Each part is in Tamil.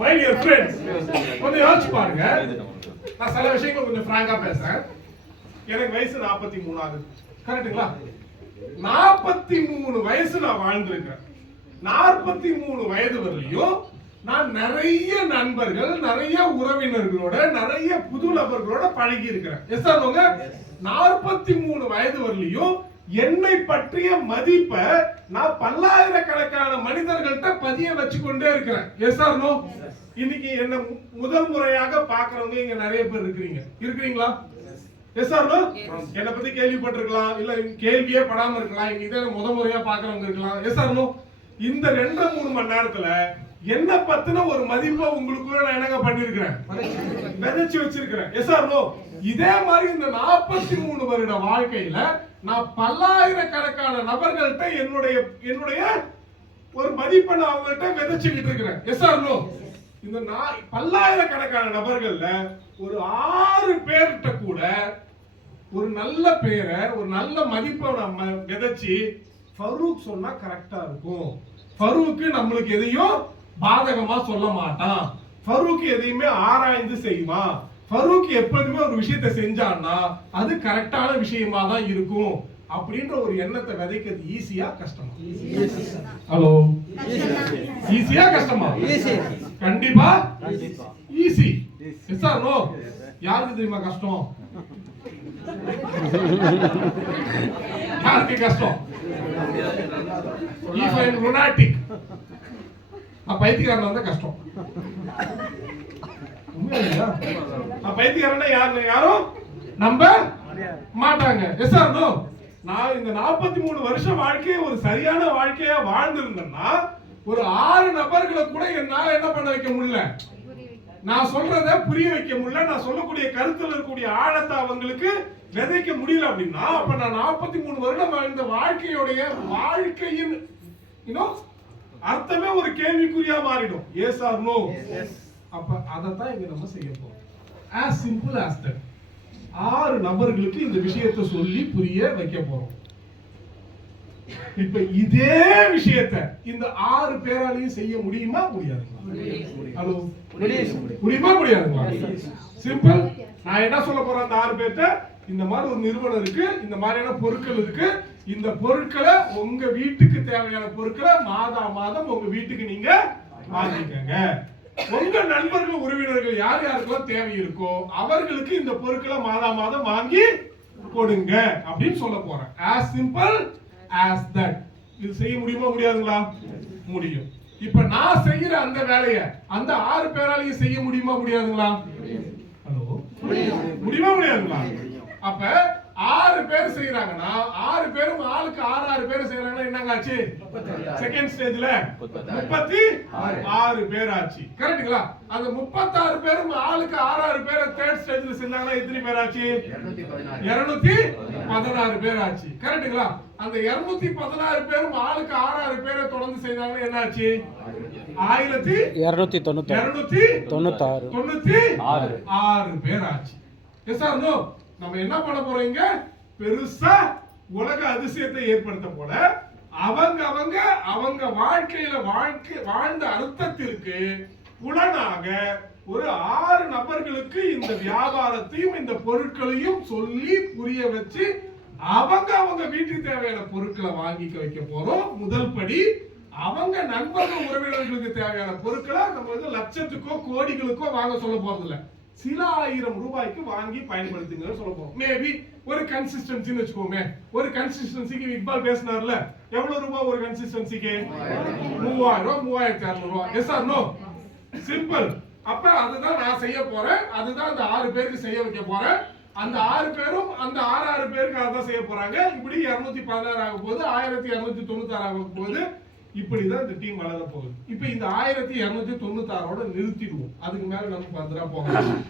மை டியர் ஃப்ரெண்ட்ஸ் கொஞ்சம் யோசிச்சு பாருங்க. நான் சில விஷயங்கள் கொஞ்சம் ஃப்ராங்கா பேசுறேன். எனக்கு வயசு நாற்பத்தி மூணு ஆகுது. கரெக்ட்டுங்களா நாற்பத்தி மூணு வயசு நான் வாழ்ந்திருக்கிறேன். நாற்பத்தி மூணு வயது வரலையும் நான் நிறைய நண்பர்கள் நிறைய உறவினர்களோட நிறைய புது நபர்களோட பழகி இருக்கிறேன் எஸ் சார் நாற்பத்தி மூணு வயது வரலையும் என்னை பற்றிய மதிப்பை நான் பல்லாயிரக்கணக்கான மனிதர்கள்ட்ட பதிய வச்சு கொண்டே இருக்கிறேன். எஸ் சார் நோ இன்னைக்கு என்ன முதல் முறையாக பாக்குறவங்க இங்க நிறைய பேர் இருக்கிறீங்க. இருக்கிறீங்களா? எஸ் சார் நோ என்ன பத்தி கேள்விப்பட்டிருக்கலாம். இல்ல கேள்வியே படாம இருக்கலாம். இங்க இதை முத முறையா பாக்குறவங்க இருக்கலாம். எஸ் சார் நோ இந்த ரெண்டு மூணு மணி நேரத்துல என்ன பத்தின ஒரு மதிப்பை உங்களுக்குள்ள நான் என்னங்க பண்ணிருக்கிறேன்? விதைச்சு வச்சிருக்கிறேன். எஸ் ஆர் நோ இதே மாதிரி இந்த நாற்பத்தி மூணு வருட வாழ்க்கையில நான் பல்லாயிரக்கணக்கான நபர்கள்ட்ட என்னுடைய என்னுடைய ஒரு மதிப்பை நான் அவங்கள்ட்ட விதைச்சுக்கிட்டு இருக்கிறேன். எஸ் ஆர் நோ இந்த நா- பல்லாயிரக்கணக்கான நபர்கள்ல ஒரு ஆறு பேர்கிட்ட கூட ஒரு நல்ல பேரை ஒரு நல்ல மதிப்பை நம்ம விதைச்சு ஃபரூக் சொன்னா கரெக்டா இருக்கும். ஃபரூக்கு நம்மளுக்கு எதையும் பாதகமா சொல்ல மாட்டான். ஃபரூக் எதையுமே ஆராய்ந்து செய்வான். ஃபரூக் எப்போதுமே ஒரு விஷயத்தை செஞ்சான்னா அது கரெக்டான விஷயமா தான் இருக்கும் அப்படின்ற ஒரு எண்ணத்தை விதைக்கிறது ஈஸியா கஷ்டமா? ஹலோ? ஈஸியா கஷ்டமா? கண்டிப்பா? ஈஸி. எஸ் ஆர் நோ யாருக்கு தெரியுமா கஷ்டம்? யாருக்கு கஷ்டம்? லுனாட்டிக் நான் பைத்தியக்காரன் வந்தா கஷ்டம். நான் பைத்தியக்காரனா யாரு? யாரும் நம்ப மாட்டாங்க. எஸ் ஆர் நோ நான் இந்த 43 மூணு வருஷம் வாழ்க்கையை ஒரு சரியான வாழ்க்கையா வாழ்ந்திருந்தேன்னா ஒரு ஆறு நபர்களை கூட என்னால என்ன பண்ண வைக்க முடியல? நான் சொல்றத புரிய வைக்க முடியல. நான் சொல்லக்கூடிய கருத்துல இருக்கக்கூடிய ஆழத்தை அவங்களுக்கு விதைக்க முடியல அப்படின்னா அப்ப நான் 43 மூணு வருடம் வாழ்ந்த வாழ்க்கையுடைய வாழ்க்கையின் இன்னும் அர்த்தமே ஒரு கேள்விக்குறியா மாறிடும். எஸ் ஆர் நோ அப்ப அதைத்தான் இங்க நம்ம செய்ய போறோம். As simple as that. ஆறு நபர்களுக்கு இந்த விஷயத்தை சொல்லி புரிய வைக்க போறோம். இப்ப இதே விஷயத்தை இந்த ஆறு பேராலையும் செய்ய முடியுமா? முடியாதுங்களா? ஹலோ? முடியுமா? முடியாதுங்களா? சிம்பிள் நான் என்ன சொல்ல போறேன் அந்த ஆறு பேர்ட்ட இந்த மாதிரி ஒரு நிறுவனம் இருக்கு இந்த மாதிரியான பொருட்கள் இருக்கு இந்த பொருட்களை உங்க வீட்டுக்கு தேவையான பொருட்களை மாதா மாதம் உங்க வீட்டுக்கு நீங்க வாங்கிக்கங்க. உங்க நண்பர்கள் உறவினர்கள் யார் யாருக்கெல்லாம் தேவை இருக்கோ அவர்களுக்கு இந்த பொருட்களை மாதா மாதம் வாங்கி கொடுங்க அப்படின்னு சொல்ல போறேன். As simple as that. இது செய்ய முடியுமா முடியாதுங்களா? முடியும். இப்ப நான் செய்யற அந்த வேலைய அந்த ஆறு பேராலையும் செய்ய முடியுமா முடியாதுங்களா? ஹலோ முடியுமா முடியாதுங்களா? அப்ப ஆறு பேர் செய்யறாங்கன்னா ஆறு பேரும் ஆளுக்கு ஆறு ஆறு பேர் செய்யறாங்கன்னா என்னங்க ஆச்சு? செகண்ட் ஸ்டேஜ்ல முப்பத்தி ஆறு. பேர் ஆச்சு. கரெக்ட்டுங்களா? அந்த முப்பத்தாறு பேரும் ஆளுக்கு ஆறு ஆறு பேர் தேர்ட் ஸ்டேஜ்ல செஞ்சாங்கன்னா எத்தனை பேர் ஆச்சு? இருநூத்தி பதினாறு. பேர் ஆச்சு. கரெக்ட்டுங்களா? அந்த இருநூத்தி பதினாறு பேரும் ஆளுக்கு ஆறு ஆறு பேரை தொடர்ந்து செய்தாங்கன்னா என்ன ஆச்சு? ஆயிரத்தி இரநூத்தி தொண்ணூத்தி இருநூத்தி தொண்ணூத்தாறு. தொண்ணூத்தி ஆறு. பேர் ஆச்சு. எஸ் சார் நோ நம்ம என்ன பண்ண போறோம் இங்க பெருசா உலக அதிசயத்தை ஏற்படுத்த போல அவங்க அவங்க அவங்க வாழ்க்கையில வாழ்க்கை வாழ்ந்த அர்த்தத்திற்கு புலனாக ஒரு ஆறு நபர்களுக்கு இந்த வியாபாரத்தையும் இந்த பொருட்களையும் சொல்லி புரிய வச்சு அவங்க அவங்க வீட்டுக்கு தேவையான பொருட்களை வாங்கிக்க வைக்க போறோம். முதல் படி அவங்க நண்பர்கள் உறவினர்களுக்கு தேவையான பொருட்களை நம்ம வந்து லட்சத்துக்கோ கோடிகளுக்கோ வாங்க சொல்ல போறது சில ஆயிரம் ரூபாய்க்கு வாங்கி பயன்படுத்துங்க சொல்ல போறோம். மேபி ஒரு கன்சிஸ்டன்சின்னு வச்சுக்கோமே. ஒரு கன்சிஸ்டன்சிக்கு இக்பால் பேசினார்ல எவ்வளவு ரூபாய் ஒரு கன்சிஸ்டன்சிக்கு மூவாயிரம் ரூபாய் மூவாயிரத்தி அறுநூறு ரூபாய் எஸ் ஆர் நோ சிம்பிள் அப்ப அதுதான் நான் செய்ய போறேன். அதுதான் அந்த ஆறு பேருக்கு செய்ய வைக்க போறேன். அந்த ஆறு பேரும் அந்த ஆறு ஆறு பேருக்கு அதான் செய்ய போறாங்க. இப்படி இருநூத்தி பதினாறு ஆகும் போது ஆயிரத்தி இருநூத்தி தொண்ணூத்தி ஆறு ஆகும் போது இப்படிதான் இந்த டீம் வளர போகுது. இப்ப இந்த ஆயிரத்தி இருநூத்தி தொண்ணூத்தி ஆறோட நிறுத்திடுவோம். அதுக்கு மேல நம்ம பத்திரா போகலாம்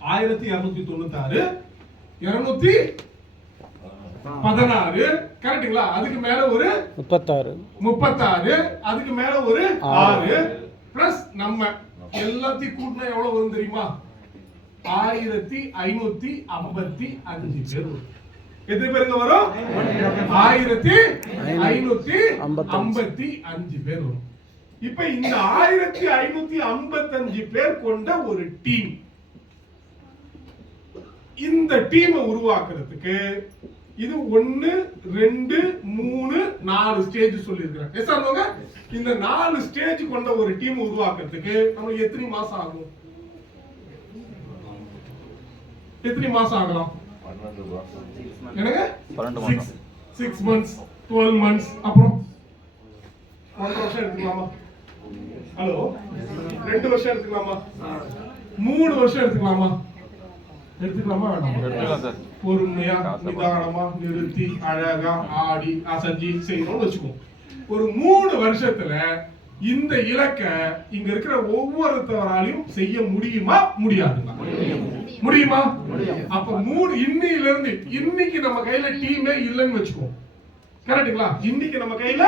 ஆயிரத்தி இருநூத்தி தொண்ணூத்தி ஆறு இருநூத்தி பதினாறு. கரெக்ட்டுங்களா? அதுக்கு மேல ஒரு முப்பத்தாறு. முப்பத்தாறு. அதுக்கு மேல ஒரு ஆறு. பிளஸ் நம்ம எல்லாத்தையும் கூட்டினா எவ்வளவு வரும் தெரியுமா? ஆயிரத்தி ஐநூத்தி ஐம்பத்தி அஞ்சு பேர் வரும். எத்தனை பேருங்க வரும்? ஆயிரத்தி ஐநூத்தி. ஐம்பத்தி அஞ்சு பேர் வரும். இப்ப இந்த ஆயிரத்தி ஐநூத்தி ஐம்பத்தஞ்சு பேர் கொண்ட ஒரு டீம். இந்த டீமை உருவாக்குறதுக்கு இது ஒன்னு ரெண்டு மூணு நாலு ஸ்டேஜ் ஆனவங்க இந்த நாலு ஸ்டேஜ் கொண்ட ஒரு டீம் உருவாக்குறதுக்கு நமக்கு எத்தனை மாசம் ஆகும்? எத்தனை மாசம் ஆகலாம்? என்னங்க? பன்னெண்டு மாசம். சிக்ஸ் மந்த்ஸ் டுவெல் மந்த்ஸ் அப்புறம் ஒன்றரை வருஷம் எடுத்துக்கலாமா? ஹலோ ரெண்டு வருஷம் எடுத்துக்கலாமா? மூணு வருஷம் எடுத்துக்கலாமா? எடுத்துக்கலாமா? பொறுமையா நிதானமா நிறுத்தி அழகா ஆடி அசைஞ்சு செய்யணும்னு வச்சுக்கோ ஒரு மூணு வருஷத்துல இந்த இலக்க இங்க இருக்கிற ஒவ்வொருத்தவராலையும் செய்ய முடியுமா? முடியாதுங்களா முடியுமா? அப்ப மூணு இன்னில இருந்து இன்னைக்கு நம்ம கையில டீமே இல்லைன்னு வச்சுக்கோ. கரெக்ட்டுங்களா? இன்னைக்கு நம்ம கையில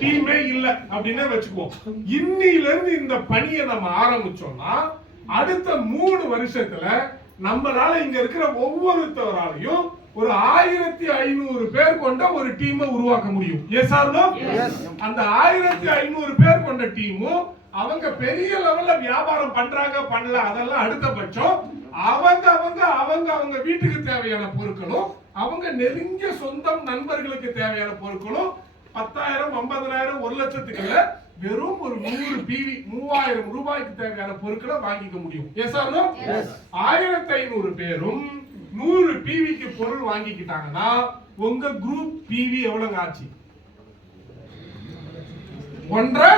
டீமே இல்ல அப்படின்னே வச்சுக்குவோம் இன்னில இருந்து இந்த பணியை நம்ம ஆரம்பிச்சோம்னா அடுத்த மூணு வருஷத்துல நம்மளால இங்க இருக்கிற ஒவ்வொருத்தவராலையும் ஒரு ஆயிரத்தி ஐநூறு பேர் கொண்ட ஒரு டீமை உருவாக்க முடியும். எஸ் அந்த ஆயிரத்தி ஐநூறு பேர் கொண்ட டீமும் அவங்க பெரிய லெவல்ல வியாபாரம் பண்றாங்க பண்ணல அதெல்லாம் அடுத்த பட்சம் அவங்க அவங்க அவங்க அவங்க வீட்டுக்கு தேவையான பொருட்களும் அவங்க நெருங்கிய சொந்தம் நண்பர்களுக்கு தேவையான பொருட்களும் பத்தாயிரம் ஐம்பதனாயிரம் ஒரு லட்சத்துக்கு இல்ல வெறும் ஒரு நூறு பிவி மூவாயிரம் ரூபாய்க்கு தேவையான பொருட்களை வாங்கிக்க முடியும். ஆயிரத்தி ஐநூறு பேரும் நூறு பிவிக்கு பொருள் வாங்கிக்கிட்டாங்கன்னா உங்க குரூப் பிவி எவ்வளவு ஆச்சு? ஒன்றரை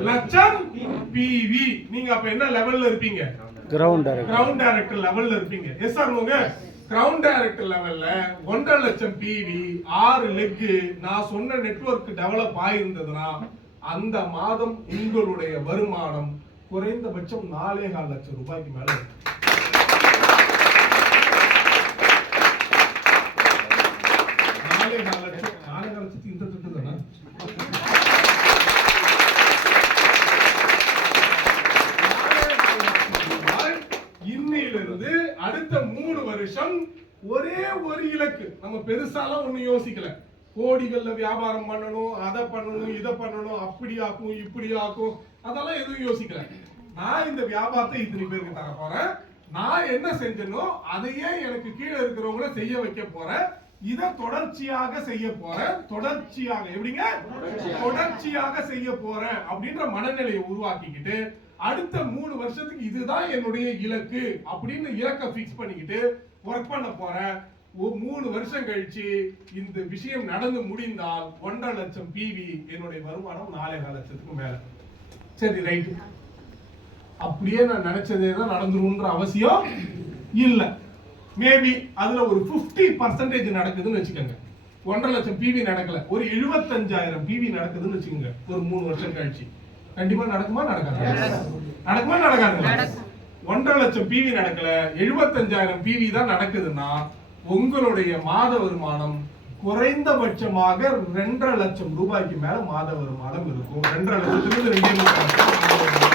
லட்சம் பிவி நீங்க அப்ப என்ன லெவல்ல இருப்பீங்க? கிரவுண்ட் டைரக்டர் கிரவுண்ட் டைரக்டர் லெவல்ல இருப்பீங்க. எஸ் சார் உங்க கிரவுண்ட் டைரக்டர் லெவல்ல ஒன்றரை லட்சம் பிவி ஆறு லெக் நான் சொன்ன நெட்வொர்க் டெவலப் ஆயிருந்ததுன்னா அந்த மாதம் உங்களுடைய வருமானம் குறைந்தபட்சம் நாலே கால் லட்சம் ரூபாய்க்கு மேல நாலே கால் லட்சம் நாலே கால் லட்சத்துக்கு இந்த திட்டு தானே இன்னையிலிருந்து அடுத்த மூணு வருஷம் ஒரே இலக்கு. நம்ம பெருசாலாம் ஒண்ணும் யோசிக்கல. கோடிகள்ல வியாபாரம் பண்ணணும் அதை பண்ணணும் இதை பண்ணணும் அப்படி ஆக்கும் இப்படி ஆக்கும். அதெல்லாம் எதுவும் யோசிக்கல. நான் இந்த வியாபாரத்தை இத்தனை பேருக்கு தர போறேன். நான் என்ன செஞ்சனோ அதையே எனக்கு கீழே இருக்கிறவங்கள செய்ய வைக்க போறேன். இத தொடர்ச்சியாக செய்ய போறேன். தொடர்ச்சியாக எப்படிங்க? தொடர்ச்சியாக. செய்ய போறேன் அப்படின்ற மனநிலையை உருவாக்கிக்கிட்டு அடுத்த மூணு வருஷத்துக்கு இதுதான் என்னுடைய இலக்கு அப்படின்னு இலக்கை ஃபிக்ஸ் பண்ணிக்கிட்டு ஒர்க் பண்ண போறேன். மூணு வருஷம் கழிச்சு இந்த விஷயம் நடந்து முடிந்தால் ஒன்றரை லட்சம் பிவி என்னுடைய வருமானம் நாலே கால் லட்சத்துக்கு மேல. சரி ரைட் அப்படியே நான் நினைச்சதே தான் நடந்துரும்ன்ற அவசியம் இல்ல. மேபி அதுல ஒரு 50% பர்சன்டேஜ் நடக்குதுன்னு வச்சுக்கோங்க. ஒன்றரை லட்சம் பிவி நடக்கல. ஒரு எழுபத்தஞ்சாயிரம் பிவி நடக்குதுன்னு வச்சுக்கோங்க. ஒரு மூணு வருஷம் கழிச்சு. கண்டிப்பா நடக்குமா நடக்காது? நடக்குமா நடக்காதுங்களா ஒன்றரை லட்சம் பிவி நடக்கல. எழுபத்தஞ்சாயிரம் பிவி தான் நடக்குதுன்னா உங்களுடைய மாத வருமானம் குறைந்தபட்சமாக ரெண்டரை லட்சம் ரூபாய்க்கு மேல மாத வருமானம் இருக்கும். ரெண்டரை லட்சத்துக்கு ரெண்டே